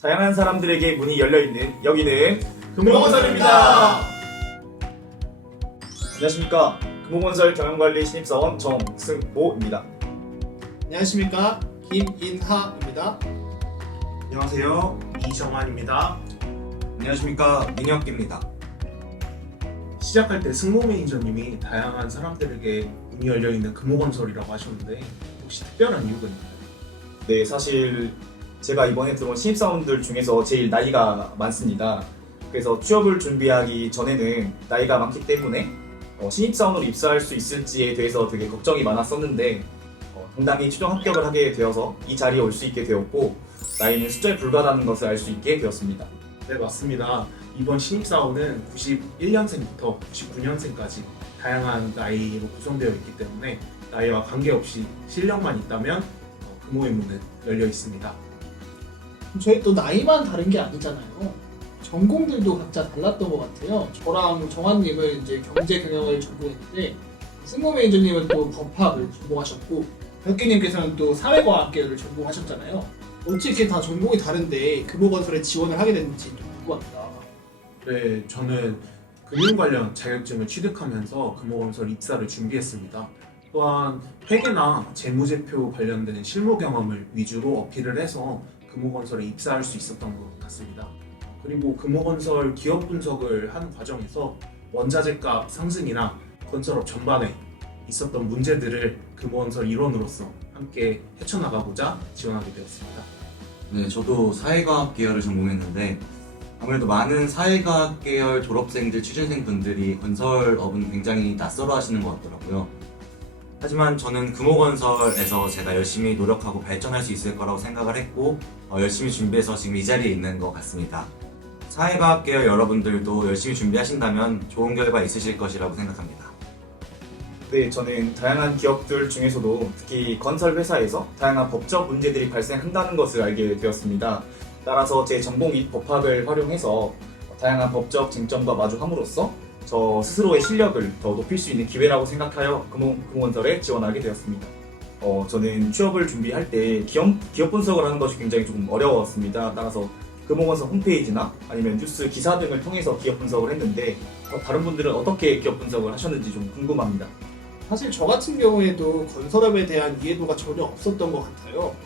다양한 사람들에게 문이 열려있는 여기는 금호건설입니다. 안녕하십니까. 금호건설 경영관리 신입사원 정승호입니다. 안녕하십니까, 김인하입니다. 안녕하세요, 이정환입니다. 안녕하십니까, 민혁기입니다. 시작할 때 승모 매니저님이 다양한 사람들에게 문이 열려있는 금호건설이라고 하셨는데 혹시 특별한 이유가 있나요? 네, 사실 제가 이번에 들어온 신입사원들 중에서 제일 나이가 많습니다. 그래서 취업을 준비하기 전에는 나이가 많기 때문에 신입사원으로 입사할 수 있을지에 대해서 되게 걱정이 많았었는데 당당히 최종 합격을 하게 되어서 이 자리에 올 수 있게 되었고 나이는 숫자에 불과하다는 것을 알 수 있게 되었습니다. 네, 맞습니다. 이번 신입사원은 91년생부터 99년생까지 다양한 나이로 구성되어 있기 때문에 나이와 관계없이 실력만 있다면 금호의 문은 열려 있습니다. 저희 또 나이만 다른 게 아니잖아요. 전공들도 각자 달랐던 것 같아요. 저랑 정환님은 이제 경제 경영을 전공했는데, 승모 매니저님은 또 법학을 전공하셨고, 혁기님께서는 또 사회과학계를 전공하셨잖아요. 어떻게 다 전공이 다른데 금호건설에 지원을 하게 됐는지 좀 궁금합니다. 네, 저는 금융 관련 자격증을 취득하면서 금호건설 입사를 준비했습니다. 또한 회계나 재무제표 관련된 실무 경험을 위주로 어필을 해서 금호건설에 입사할 수 있었던 것 같습니다. 그리고 금호건설 기업 분석을 하는 과정에서 원자재값 상승이나 건설업 전반에 있었던 문제들을 금호건설 일원으로서 함께 헤쳐나가고자 지원하게 되었습니다. 네, 저도 사회과학 계열을 전공했는데 아무래도 많은 사회과학 계열 졸업생들, 취준생 분들이 건설업은 굉장히 낯설어 하시는 것 같더라고요. 하지만 저는 금호건설에서 제가 열심히 노력하고 발전할 수 있을 거라고 생각을 했고 열심히 준비해서 지금 이 자리에 있는 것 같습니다. 사회과학 계열 여러분들도 열심히 준비하신다면 좋은 결과 있으실 것이라고 생각합니다. 네, 저는 다양한 기업들 중에서도 특히 건설 회사에서 다양한 법적 문제들이 발생한다는 것을 알게 되었습니다. 따라서 제 전공인 법학을 활용해서 다양한 법적 쟁점과 마주함으로써 저 스스로의 실력을 더 높일 수 있는 기회라고 생각하여 금호건설에 지원하게 되었습니다. 저는 취업을 준비할 때 기업 분석을 하는 것이 굉장히 조금 어려웠습니다. 따라서 금호건설 홈페이지나 아니면 뉴스 기사 등을 통해서 기업 분석을 했는데 다른 분들은 어떻게 기업 분석을 하셨는지 좀 궁금합니다. 사실 저 같은 경우에도 건설업에 대한 이해도가 전혀 없었던 것 같아요.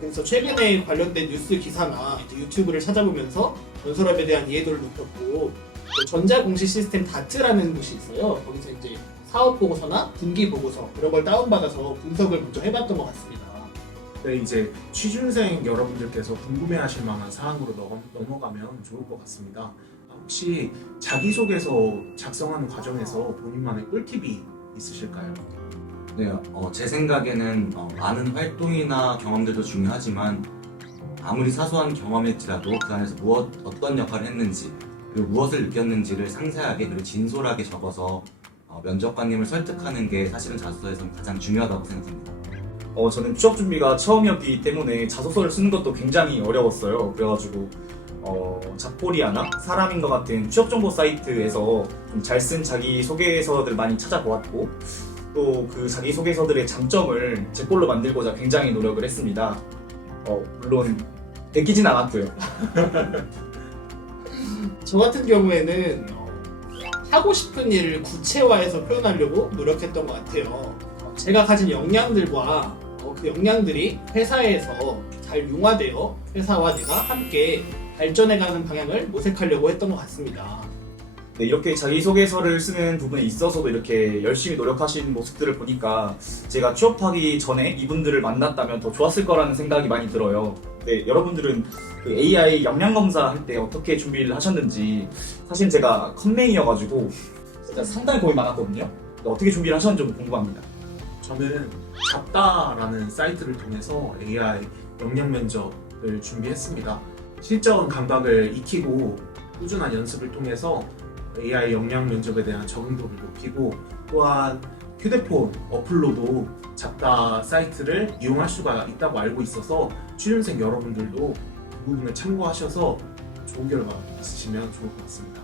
그래서 최근에 관련된 뉴스 기사나 이제 유튜브를 찾아보면서 건설업에 대한 이해도를 높였고, 또 전자공시 시스템 다트라는 곳이 있어요. 거기서 이제 사업 보고서나 분기 보고서 이런 걸 다운받아서 분석을 먼저 해봤던 것 같습니다. 네, 이제 취준생 여러분들께서 궁금해하실 만한 사항으로 넘어가면 좋을 것 같습니다. 혹시 자기소개서 작성하는 과정에서 본인만의 꿀팁이 있으실까요? 네, 제 생각에는 많은 활동이나 경험들도 중요하지만 아무리 사소한 경험일지라도 그 안에서 어떤 역할을 했는지 그리고 무엇을 느꼈는지를 상세하게 그리고 진솔하게 적어서 면접관님을 설득하는 게 사실은 자소서에서는 가장 중요하다고 생각합니다. 저는 취업 준비가 처음이었기 때문에 자소서를 쓰는 것도 굉장히 어려웠어요. 그래가지고 자포리아나 사람인 것 같은 취업 정보 사이트에서 좀 잘 쓴 자기소개서들 많이 찾아보았고 또 그 자기소개서들의 장점을 제 걸로 만들고자 굉장히 노력을 했습니다. 물론 베끼진 않았고요. 저 같은 경우에는 하고 싶은 일을 구체화해서 표현하려고 노력했던 것 같아요. 제가 가진 역량들과 그 역량들이 회사에서 잘 융화되어 회사와 내가 함께 발전해가는 방향을 모색하려고 했던 것 같습니다. 네, 이렇게 자기소개서를 쓰는 부분에 있어서도 이렇게 열심히 노력하신 모습들을 보니까 제가 취업하기 전에 이분들을 만났다면 더 좋았을 거라는 생각이 많이 들어요. 네, 여러분들은 그 AI 역량 검사 할 때 어떻게 준비를 하셨는지 사실 제가 컴맹이어가지고 진짜 상당히 고민이 많았거든요. 어떻게 준비를 하셨는지 좀 궁금합니다. 저는 잡다라는 사이트를 통해서 AI 역량 면접을 준비했습니다. 실전 감각을 익히고 꾸준한 연습을 통해서 AI 역량 면접에 대한 적응도를 높이고 또한 휴대폰 어플로도 잡다 사이트를 이용할 수가 있다고 알고 있어서 취준생 여러분들도 그 부분을 참고하셔서 좋은 결과 있으시면 좋을 것 같습니다.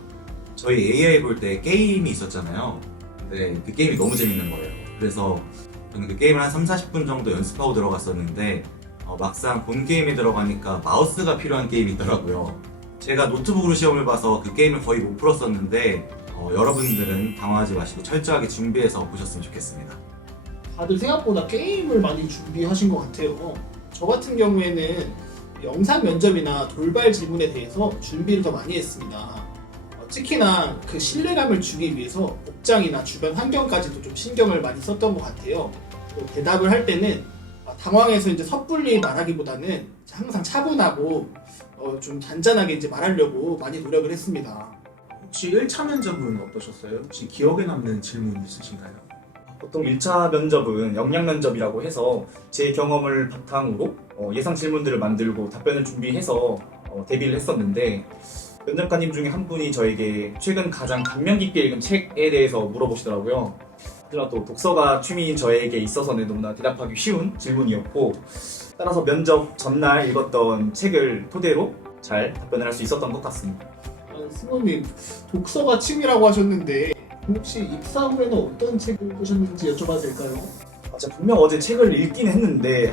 저희 AI 볼 때 게임이 있었잖아요. 근데 그 게임이 너무 재밌는 거예요. 그래서 저는 그 게임을 한 3, 40분 정도 연습하고 들어갔었는데 막상 본 게임에 들어가니까 마우스가 필요한 게임이 있더라고요. 제가 노트북으로 시험을 봐서 그 게임을 거의 못 풀었었는데 여러분들은 당황하지 마시고 철저하게 준비해서 보셨으면 좋겠습니다. 다들 생각보다 게임을 많이 준비하신 것 같아요. 저 같은 경우에는 영상 면접이나 돌발 질문에 대해서 준비를 더 많이 했습니다. 특히나 그 신뢰감을 주기 위해서 복장이나 주변 환경까지도 좀 신경을 많이 썼던 것 같아요. 또 대답을 할 때는 당황해서 이제 섣불리 말하기보다는 항상 차분하고 좀 잔잔하게 이제 말하려고 많이 노력을 했습니다. 혹시 1차 면접은 어떠셨어요? 혹시 기억에 남는 질문 있으신가요? 보통 1차 면접은 역량 면접이라고 해서 제 경험을 바탕으로 예상 질문들을 만들고 답변을 준비해서 대비를 했었는데, 면접관님 중에 한 분이 저에게 최근 가장 감명 깊게 읽은 책에 대해서 물어보시더라고요. 하지만 또 독서가 취미인 저에게 있어서는 너무나 대답하기 쉬운 질문이었고, 따라서 면접 전날 읽었던 책을 토대로 잘 답변을 할 수 있었던 것 같습니다. 승호님, 독서가 취미라고 하셨는데 혹시 입사 후에는 어떤 책을 보셨는지 여쭤봐도 될까요? 제가 분명 어제 책을 읽긴 했는데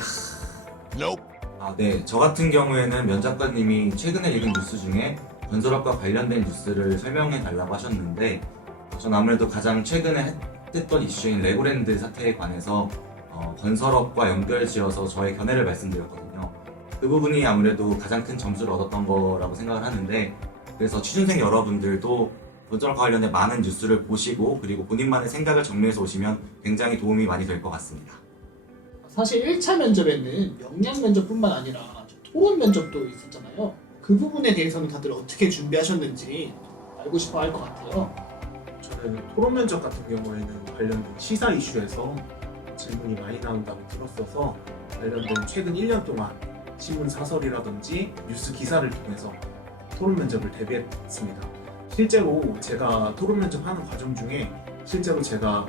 네. 저 같은 경우에는 면접관님이 최근에 읽은 뉴스 중에 건설업과 관련된 뉴스를 설명해 달라고 하셨는데, 전 아무래도 가장 최근에 했던 이슈인 레고랜드 사태에 관해서 건설업과 연결지어서 저의 견해를 말씀드렸거든요. 그 부분이 아무래도 가장 큰 점수를 얻었던 거라고 생각을 하는데, 그래서 취준생 여러분들도 건설업과 관련된 많은 뉴스를 보시고 그리고 본인만의 생각을 정리해서 오시면 굉장히 도움이 많이 될 것 같습니다. 사실 1차 면접에는 역량 면접뿐만 아니라 토론 면접도 있었잖아요. 그 부분에 대해서는 다들 어떻게 준비하셨는지 알고 싶어 할 것 같아요. 저는 토론 면접 같은 경우에는 관련된 시사 이슈에서 질문이 많이 나온다고 들었어서 관련된 최근 1년 동안 신문 사설이라든지 뉴스 기사를 통해서 토론 면접을 대비했습니다. 실제로 제가 토론 면접하는 과정 중에 실제로 제가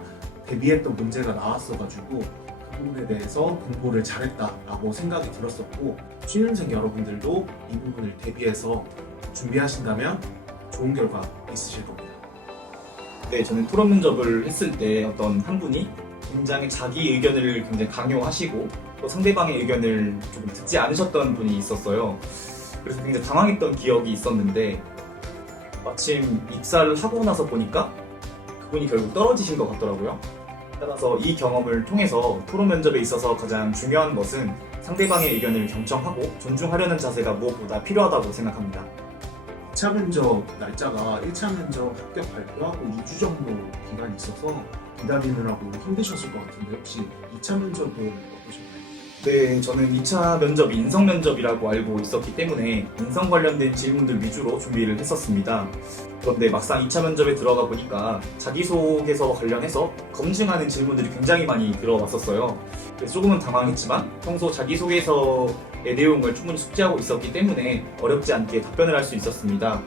대비했던 문제가 나왔어가지고 그 부분에 대해서 공부를 잘했다라고 생각이 들었었고, 취준생 여러분들도 이 부분을 대비해서 준비하신다면 좋은 결과 있으실 겁니다. 네, 저는 토론 면접을 했을 때 어떤 한 분이 굉장히 자기 의견을 굉장히 강요하시고 또 상대방의 의견을 조금 듣지 않으셨던 분이 있었어요. 그래서 굉장히 당황했던 기억이 있었는데, 마침 입사를 하고 나서 보니까 그분이 결국 떨어지신 것 같더라고요. 따라서 이 경험을 통해서 토론 면접에 있어서 가장 중요한 것은 상대방의 의견을 경청하고 존중하려는 자세가 무엇보다 필요하다고 생각합니다. 2차 면접 날짜가 1차 면접 합격 발표하고 2주 정도 기간이 있어서 기다리느라고 힘드셨을 것 같은데, 혹시 2차 면접은 어떠셨나요? 네, 저는 2차 면접이 인성 면접이라고 알고 있었기 때문에 인성 관련된 질문들 위주로 준비를 했었습니다. 그런데 막상 2차 면접에 들어가 보니까 자기소개서 관련해서 검증하는 질문들이 굉장히 많이 들어왔었어요. 그래서 조금은 당황했지만 평소 자기소개서의 내용을 충분히 숙지하고 있었기 때문에 어렵지 않게 답변을 할 수 있었습니다.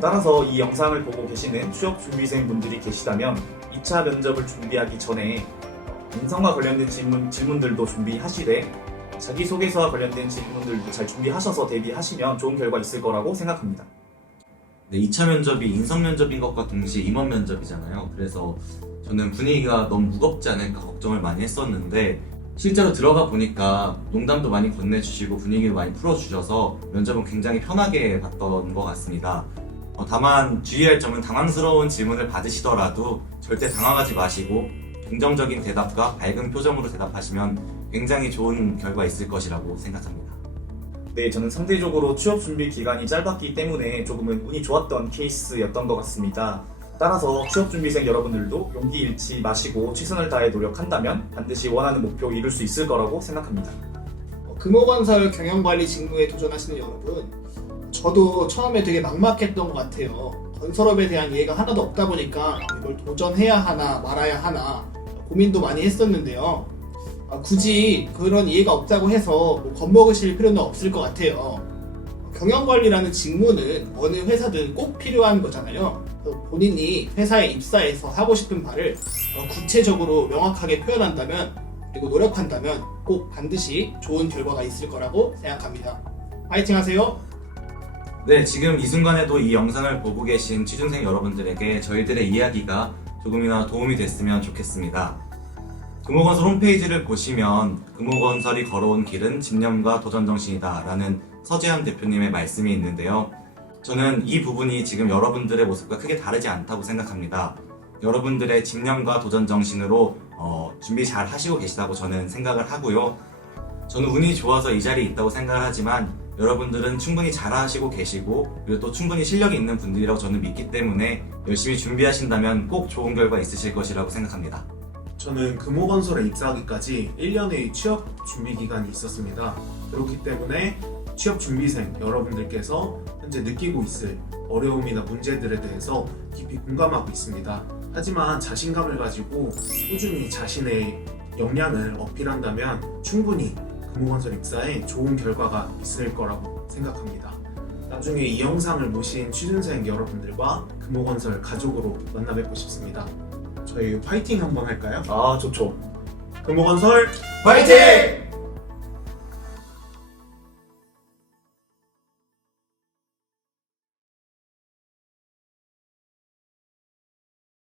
따라서 이 영상을 보고 계시는 취업 준비생 분들이 계시다면 2차 면접을 준비하기 전에 인성과 관련된 질문들도 준비하시되 자기소개서와 관련된 질문들도 잘 준비하셔서 대비하시면 좋은 결과 있을 거라고 생각합니다. 네, 2차 면접이 인성 면접인 것과 동시에 임원 면접이잖아요. 그래서 저는 분위기가 너무 무겁지 않을까 걱정을 많이 했었는데, 실제로 들어가 보니까 농담도 많이 건네주시고 분위기도 많이 풀어주셔서 면접은 굉장히 편하게 봤던 것 같습니다. 다만 주의할 점은 당황스러운 질문을 받으시더라도 절대 당황하지 마시고 긍정적인 대답과 밝은 표정으로 대답하시면 굉장히 좋은 결과 있을 것이라고 생각합니다. 네, 저는 상대적으로 취업 준비 기간이 짧았기 때문에 조금은 운이 좋았던 케이스였던 것 같습니다. 따라서 취업 준비생 여러분들도 용기 잃지 마시고 최선을 다해 노력한다면 반드시 원하는 목표 이룰 수 있을 거라고 생각합니다. 금호건설 경영관리 직무에 도전하시는 여러분, 저도 처음에 되게 막막했던 것 같아요. 건설업에 대한 이해가 하나도 없다 보니까 이걸 도전해야 하나 말아야 하나 고민도 많이 했었는데요. 굳이 그런 이해가 없다고 해서 겁먹으실 필요는 없을 것 같아요. 경영관리라는 직무는 어느 회사든 꼭 필요한 거잖아요. 본인이 회사에 입사해서 하고 싶은 바를 구체적으로 명확하게 표현한다면, 그리고 노력한다면 꼭 반드시 좋은 결과가 있을 거라고 생각합니다. 파이팅 하세요! 네, 지금 이 순간에도 이 영상을 보고 계신 취준생 여러분들에게 저희들의 이야기가 조금이나 도움이 됐으면 좋겠습니다. 금호건설 홈페이지를 보시면 금호건설이 걸어온 길은 집념과 도전정신이다 라는 서재현 대표님의 말씀이 있는데요. 저는 이 부분이 지금 여러분들의 모습과 크게 다르지 않다고 생각합니다. 여러분들의 집념과 도전정신으로 준비 잘 하시고 계시다고 저는 생각을 하고요. 저는 운이 좋아서 이 자리에 있다고 생각을 하지만 여러분들은 충분히 잘하시고 계시고 그리고 또 충분히 실력이 있는 분들이라고 저는 믿기 때문에 열심히 준비하신다면 꼭 좋은 결과 있으실 것이라고 생각합니다. 저는 금호건설에 입사하기까지 1년의 취업 준비 기간이 있었습니다. 그렇기 때문에 취업 준비생 여러분들께서 현재 느끼고 있을 어려움이나 문제들에 대해서 깊이 공감하고 있습니다. 하지만 자신감을 가지고 꾸준히 자신의 역량을 어필한다면 충분히 금호건설 입사에 좋은 결과가 있을 거라고 생각합니다. 나중에 이 영상을 보신 취준생 여러분들과 금호건설 가족으로 만나 뵙고 싶습니다. 저희 화이팅 한번 할까요? 아, 좋죠. 금호건설 화이팅!